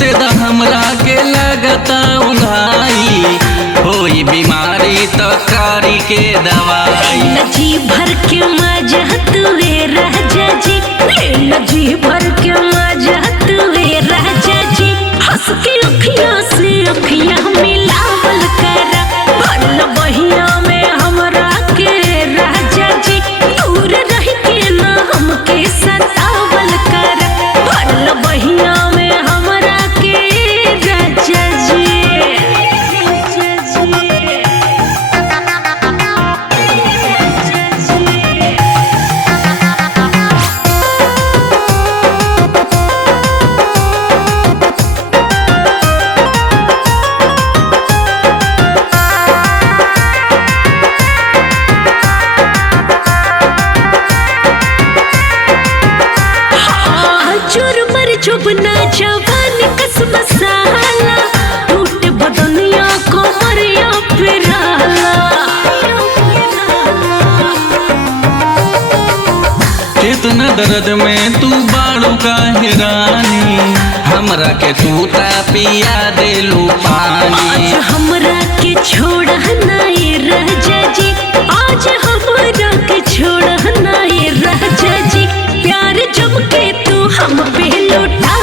सुते द हमरा के लगता उंघाई, होई बीमारी तो कारी के दवाई। जी भर के मजा तुए राजा जी, जी भर के मजा तुए राजा जी। हंस के अखियां से अखियां मिलावल करा, भर बहिया में हमरा के राजा जी। दूर रह के ना हमके सतावल करा, भर बहिया में हमरा के राजा जी। चुभना जवानी कस मसाला, टूट बदनिया को मरिया फिराला। कितना दर्द में तू बाड़ू का हिरानी, हमरा के तू ता पिया देलू पानी। आज हमरा के छोड़ा ना ये राजा जी, आज हमरा के छोड़ा ना ये राजा जी। प्यार जब के तू हम पे लौटा